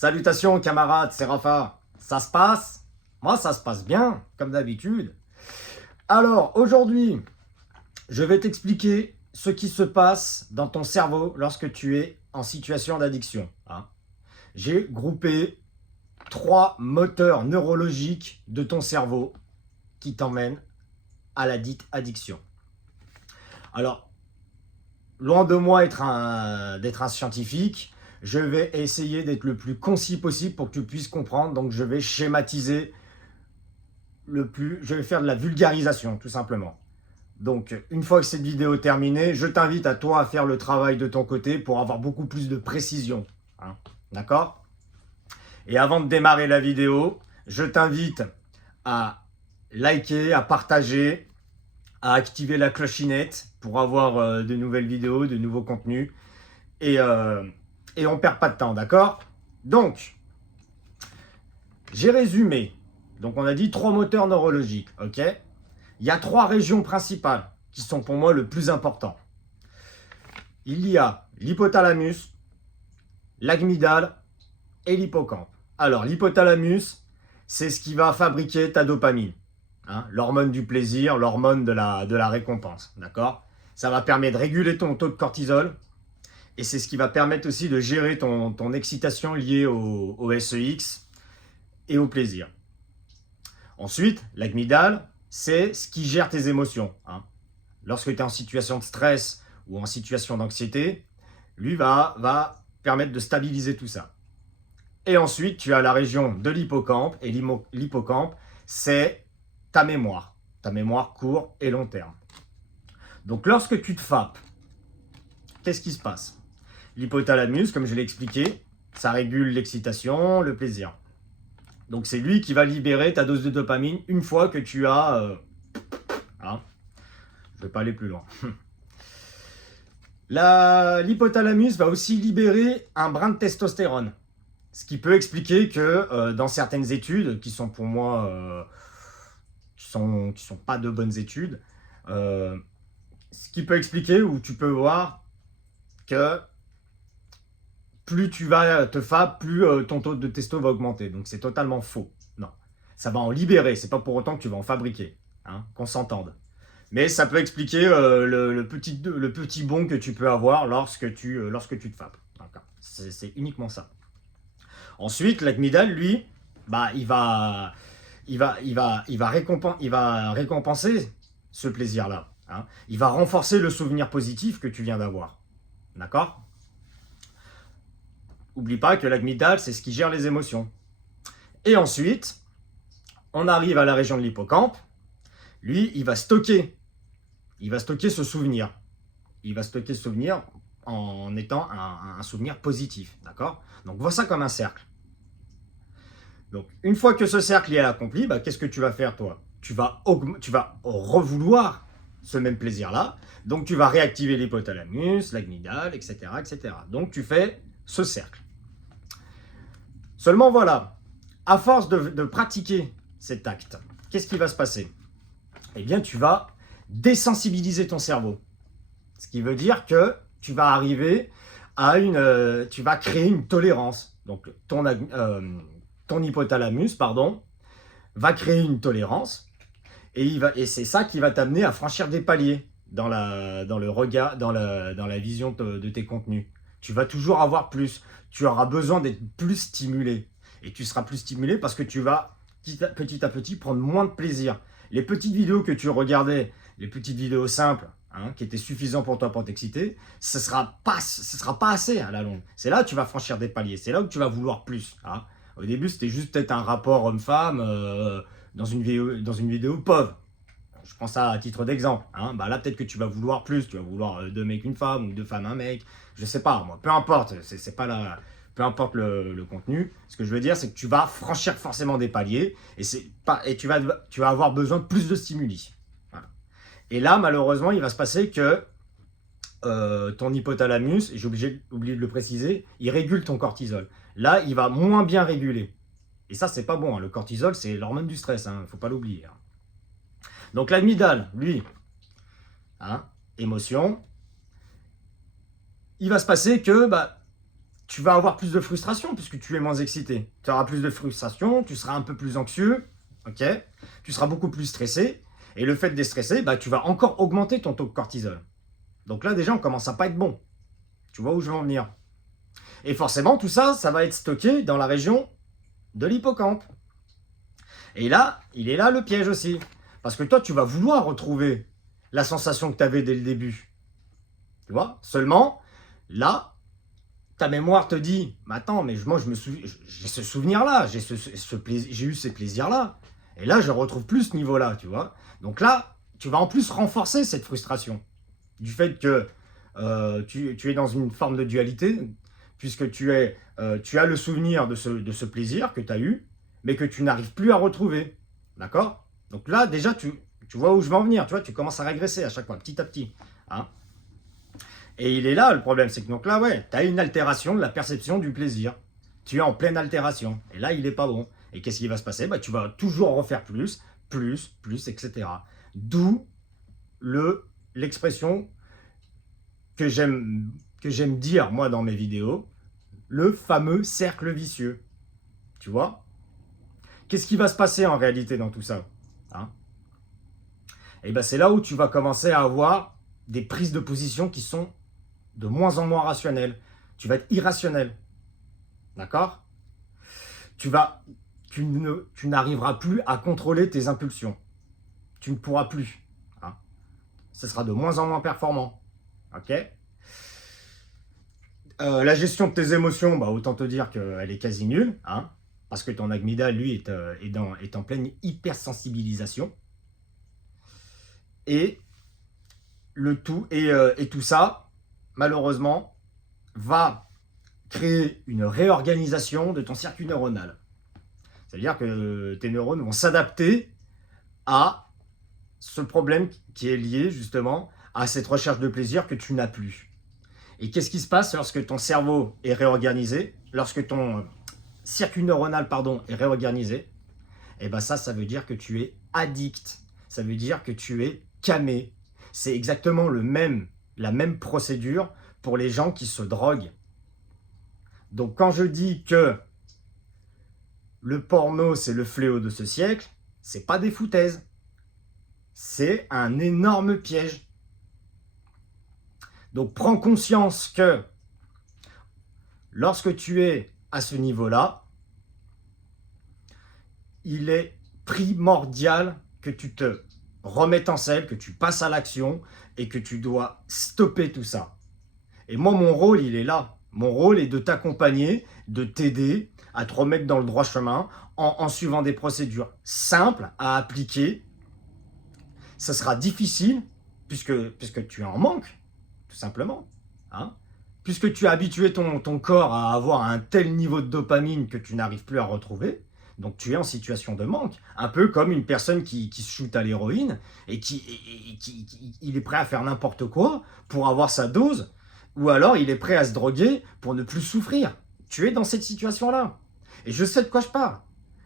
Salutations camarades, c'est Rafa. Ça se passe? Moi ça se passe bien, comme d'habitude. Alors aujourd'hui, je vais t'expliquer ce qui se passe dans ton cerveau lorsque tu es en situation d'addiction. J'ai groupé 3 moteurs neurologiques de ton cerveau qui t'emmènent à la dite addiction. Alors, loin de moi d'être un scientifique, je vais essayer d'être le plus concis possible pour que tu puisses comprendre. Donc je vais schématiser je vais faire de la vulgarisation tout simplement. Donc une fois que cette vidéo est terminée, je t'invite à toi à faire le travail de ton côté pour avoir beaucoup plus de précision. D'accord? Et avant de démarrer la vidéo, je t'invite à liker, à partager, à activer la clochette pour avoir de nouvelles vidéos, de nouveaux contenus. Et on ne perd pas de temps, d'accord? Donc, j'ai résumé. Donc, on a dit 3 moteurs neurologiques, ok? Il y a 3 régions principales qui sont pour moi le plus important. Il y a l'hypothalamus, l'amygdale et l'hippocampe. Alors, l'hypothalamus, c'est ce qui va fabriquer ta dopamine, l'hormone du plaisir, l'hormone de la récompense, d'accord? Ça va permettre de réguler ton taux de cortisol. Et c'est ce qui va permettre aussi de gérer ton excitation liée au SEX et au plaisir. Ensuite, l'amygdale, c'est ce qui gère tes émotions. Lorsque tu es en situation de stress ou en situation d'anxiété, lui va permettre de stabiliser tout ça. Et ensuite, tu as la région de l'hippocampe. Et l'hippocampe, c'est ta mémoire court et long terme. Donc lorsque tu te fappes, qu'est-ce qui se passe? L'hypothalamus, comme je l'ai expliqué, ça régule l'excitation, le plaisir. Donc c'est lui qui va libérer ta dose de dopamine une fois que tu as... je ne vais pas aller plus loin. L'hypothalamus va aussi libérer un brin de testostérone. Ce qui peut expliquer que dans certaines études, qui sont pour moi... qui sont pas de bonnes études, ce qui peut expliquer, ou tu peux voir que plus tu vas te fab, plus ton taux de testo va augmenter. Donc c'est totalement faux. Non. Ça va en libérer, c'est pas pour autant que tu vas en fabriquer. Qu'on s'entende. Mais ça peut expliquer le petit bond que tu peux avoir lorsque tu te fabs. C'est uniquement ça. Ensuite, l'amygdale, lui, il va récompenser ce plaisir-là. Il va renforcer le souvenir positif que tu viens d'avoir. D'accord? Oublie pas que l'amygdale, c'est ce qui gère les émotions. Et ensuite, on arrive à la région de l'hippocampe. Lui, il va stocker ce souvenir. Il va stocker ce souvenir en étant un souvenir positif. D'accord? Donc, vois ça comme un cercle. Donc, une fois que ce cercle est accompli, qu'est-ce que tu vas faire, toi? Tu vas revouloir ce même plaisir-là. Donc, tu vas réactiver l'hypothalamus, l'amygdale, etc., etc. Donc, tu fais ce cercle. Seulement voilà, à force de pratiquer cet acte, qu'est-ce qui va se passer? Eh bien, tu vas désensibiliser ton cerveau. Ce qui veut dire que tu vas arriver à tu vas créer une tolérance. Donc, ton hypothalamus, va créer une tolérance et c'est ça qui va t'amener à franchir des paliers dans le regard, dans la vision de tes contenus. Tu vas toujours avoir plus. Tu auras besoin d'être plus stimulé. Et tu seras plus stimulé parce que tu vas petit à petit prendre moins de plaisir. Les petites vidéos que tu regardais, les petites vidéos simples, qui étaient suffisantes pour toi pour t'exciter, ce sera pas assez à la longue. C'est là que tu vas franchir des paliers. C'est là où tu vas vouloir plus. Au début, c'était juste peut-être un rapport homme-femme dans une vidéo pauvre. Je prends ça à titre d'exemple. Là, peut-être que tu vas vouloir plus. Tu vas vouloir 2 mecs, une femme, ou 2 femmes, un mec. Je sais pas, moi. Peu importe. C'est pas la... Peu importe le contenu. Ce que je veux dire, c'est que tu vas franchir forcément des paliers. Et tu vas avoir besoin de plus de stimuli. Voilà. Et là, malheureusement, il va se passer que ton hypothalamus, j'ai oublié de le préciser, il régule ton cortisol. Là, il va moins bien réguler. Et ça, c'est pas bon. Le cortisol, c'est l'hormone du stress. Faut pas l'oublier. Donc l'amygdale, lui, émotion, il va se passer que tu vas avoir plus de frustration puisque tu es moins excité. Tu auras plus de frustration, tu seras un peu plus anxieux, ok? Tu seras beaucoup plus stressé. Et le fait d'être stressé, bah, tu vas encore augmenter ton taux de cortisol. Donc là, déjà, on commence à pas être bon. Tu vois où je veux en venir. Et forcément, tout ça, ça va être stocké dans la région de l'hippocampe. Et là, il est là le piège aussi. Parce que toi, tu vas vouloir retrouver la sensation que tu avais dès le début. Tu vois? Seulement, là, ta mémoire te dit, mais attends, mais moi, j'ai ce souvenir-là, j'ai eu ces plaisirs-là. Et là, je retrouve plus ce niveau-là, tu vois? Donc là, tu vas en plus renforcer cette frustration. Du fait que tu es dans une forme de dualité, puisque tu as le souvenir de ce plaisir que tu as eu, mais que tu n'arrives plus à retrouver. D'accord? Donc là, déjà, tu vois où je veux en venir. Tu vois, tu commences à régresser à chaque fois, petit à petit. Hein? Et il est là le problème, c'est que donc là, ouais, tu as une altération de la perception du plaisir. Tu es en pleine altération. Et là, il n'est pas bon. Et qu'est-ce qui va se passer? Bah, tu vas toujours refaire plus, etc. D'où l'expression que j'aime dire, moi, dans mes vidéos, le fameux cercle vicieux. Tu vois? Qu'est-ce qui va se passer en réalité dans tout ça? Hein? Et ben c'est là où tu vas commencer à avoir des prises de position qui sont de moins en moins rationnelles. Tu vas être irrationnel. D'accord? Tu n'arriveras plus à contrôler tes impulsions. Tu ne pourras plus. Hein? Ce sera de moins en moins performant. Ok? La gestion de tes émotions, bah, autant te dire qu'elle est quasi nulle. Hein? Parce que ton amygdale, lui, est en pleine hypersensibilisation. Et tout ça, malheureusement, va créer une réorganisation de ton circuit neuronal. C'est-à-dire que tes neurones vont s'adapter à ce problème qui est lié justement à cette recherche de plaisir que tu n'as plus. Et qu'est-ce qui se passe lorsque ton cerveau est réorganisé, lorsque ton circuit neuronal est réorganisé? Et bien ça veut dire que tu es addict. Ça veut dire que tu es camé. C'est exactement la même procédure pour les gens qui se droguent. Donc quand je dis que le porno c'est le fléau de ce siècle, c'est pas des foutaises. C'est un énorme piège. Donc prends conscience que lorsque tu es à ce niveau-là, il est primordial que tu te remettes en selle, que tu passes à l'action et que tu dois stopper tout ça. Et moi, mon rôle, il est là. Mon rôle est de t'accompagner, de t'aider à te remettre dans le droit chemin en suivant des procédures simples à appliquer. Ça sera difficile puisque tu en manques, tout simplement. Hein? Puisque tu as habitué ton corps à avoir un tel niveau de dopamine que tu n'arrives plus à retrouver. Donc tu es en situation de manque, un peu comme une personne qui se shoot à l'héroïne et il est prêt à faire n'importe quoi pour avoir sa dose, ou alors il est prêt à se droguer pour ne plus souffrir. Tu es dans cette situation-là. Et je sais de quoi je parle.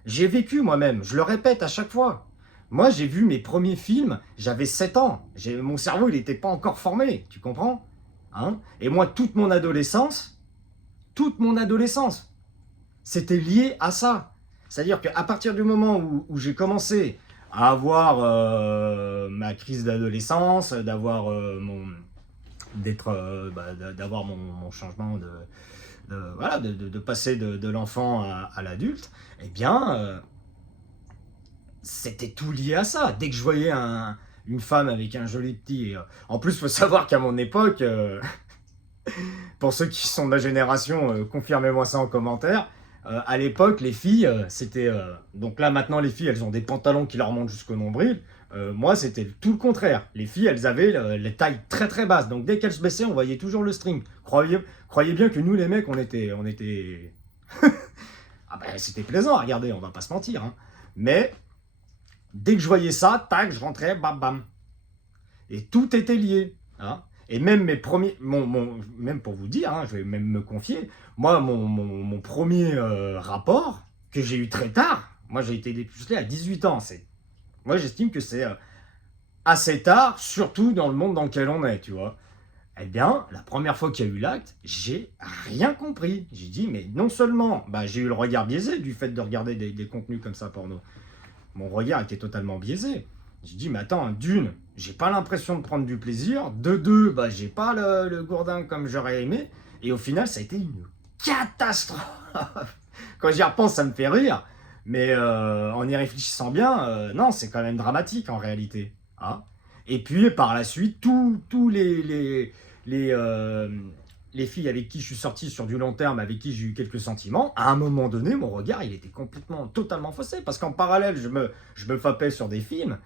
J'ai vécu moi-même, je le répète à chaque fois. Moi j'ai vu mes premiers films, j'avais 7 ans. Mon cerveau il n'était pas encore formé, tu comprends? Hein? Et moi toute mon adolescence, c'était lié à ça. C'est-à-dire qu'à partir du moment où j'ai commencé à avoir ma crise d'adolescence, d'avoir mon changement de passer de l'enfant à l'adulte, eh bien, c'était tout lié à ça. Dès que je voyais une femme avec un joli petit... en plus, il faut savoir qu'à mon époque, pour ceux qui sont de ma génération, confirmez-moi ça en commentaire, à l'époque, les filles, c'était... donc là, maintenant, les filles, elles ont des pantalons qui leur montent jusqu'au nombril. Moi, c'était tout le contraire. Les filles, elles avaient les tailles très très basses. Donc dès qu'elles se baissaient, on voyait toujours le string. Croyez bien que nous, les mecs, on était... ah ben, c'était plaisant à regarder, on va pas se mentir. Hein. Mais dès que je voyais ça, tac, je rentrais, bam bam. Et tout était lié. Hein. Et même mes premiers, même pour vous dire, hein, je vais même me confier, moi, mon premier rapport que j'ai eu très tard, moi j'ai été dépucelé à 18 ans. Moi j'estime que c'est assez tard, surtout dans le monde dans lequel on est, tu vois. Eh bien, la première fois qu'il y a eu l'acte, j'ai rien compris. J'ai dit, mais non seulement j'ai eu le regard biaisé du fait de regarder des contenus comme ça porno. Mon regard était totalement biaisé. J'ai dit, mais attends, d'une, j'ai pas l'impression de prendre du plaisir. De deux, j'ai pas le gourdin comme j'aurais aimé. Et au final, ça a été une catastrophe. Quand j'y repense, ça me fait rire. Mais en y réfléchissant bien, non, c'est quand même dramatique en réalité. Hein. Et puis par la suite, tous les filles avec qui je suis sorti sur du long terme, avec qui j'ai eu quelques sentiments, à un moment donné, mon regard, il était totalement faussé. Parce qu'en parallèle, je me fapais sur des films.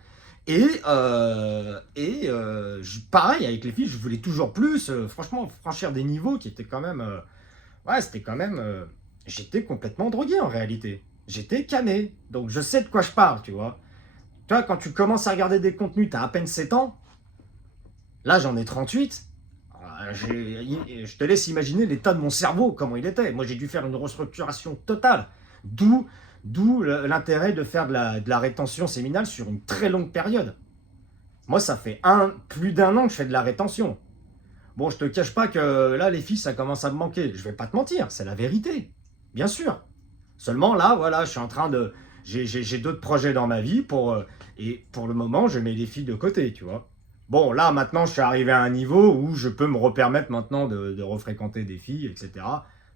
Pareil, avec les filles, je voulais toujours plus. Franchement, franchir des niveaux qui étaient quand même... c'était quand même... j'étais complètement drogué en réalité. J'étais camé. Donc je sais de quoi je parle, tu vois. Toi, quand tu commences à regarder des contenus, t'as à peine 7 ans. Là, j'en ai 38. Je te laisse imaginer l'état de mon cerveau, comment il était. Moi, j'ai dû faire une restructuration totale. D'où l'intérêt de faire de la rétention séminale sur une très longue période. Moi, ça fait plus d'1 an que je fais de la rétention. Bon, je te cache pas que là, les filles, ça commence à me manquer. Je vais pas te mentir, c'est la vérité. Bien sûr. Seulement là, voilà, je suis en train de... J'ai d'autres projets dans ma vie et pour le moment, je mets les filles de côté, tu vois. Bon, là, maintenant, je suis arrivé à un niveau où je peux me repermettre maintenant de refréquenter des filles, etc.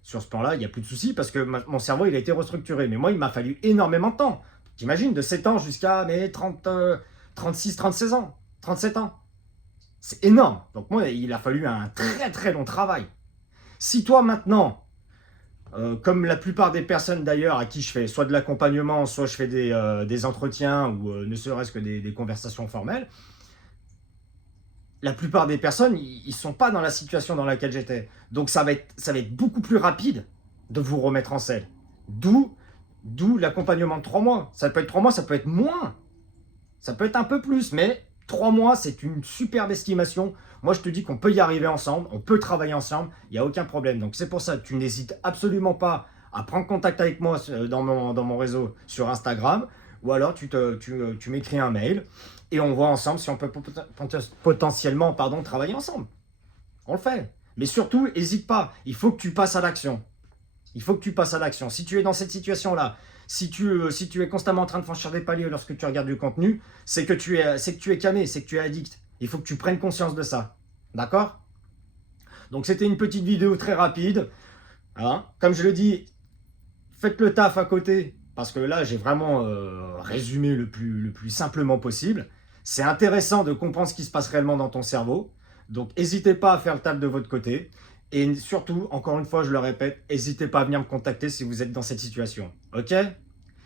Sur ce plan-là, il n'y a plus de souci parce que mon cerveau, il a été restructuré. Mais moi, il m'a fallu énormément de temps. T'imagines, de 7 ans jusqu'à mes 36, 36 ans, 37 ans. C'est énorme. Donc moi, il a fallu un très très long travail. Si toi, maintenant, comme la plupart des personnes d'ailleurs à qui je fais soit de l'accompagnement, soit je fais des entretiens ou ne serait-ce que des conversations formelles, la plupart des personnes, ils ne sont pas dans la situation dans laquelle j'étais. Donc ça va être beaucoup plus rapide de vous remettre en selle. D'où l'accompagnement de 3 mois. Ça peut être 3 mois, ça peut être moins. Ça peut être un peu plus, mais 3 mois, c'est une superbe estimation. Moi, je te dis qu'on peut y arriver ensemble, on peut travailler ensemble, il n'y a aucun problème. Donc c'est pour ça que tu n'hésites absolument pas à prendre contact avec moi dans mon réseau sur Instagram, ou alors tu m'écris un mail et on voit ensemble si on peut potentiellement travailler ensemble. On le fait. Mais surtout, n'hésite pas, il faut que tu passes à l'action. Il faut que tu passes à l'action. Si tu es dans cette situation-là, si tu es constamment en train de franchir des paliers lorsque tu regardes du contenu, c'est que tu es camé, c'est que tu es addict. Il faut que tu prennes conscience de ça. D'accord? Donc c'était une petite vidéo très rapide. Hein. Comme je le dis, faites le taf à côté, parce que là j'ai vraiment résumé le plus simplement possible. C'est intéressant de comprendre ce qui se passe réellement dans ton cerveau. Donc n'hésitez pas à faire le taf de votre côté. Et surtout, encore une fois, je le répète, n'hésitez pas à venir me contacter si vous êtes dans cette situation. Ok?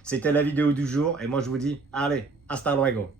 C'était la vidéo du jour et moi je vous dis, allez, hasta luego.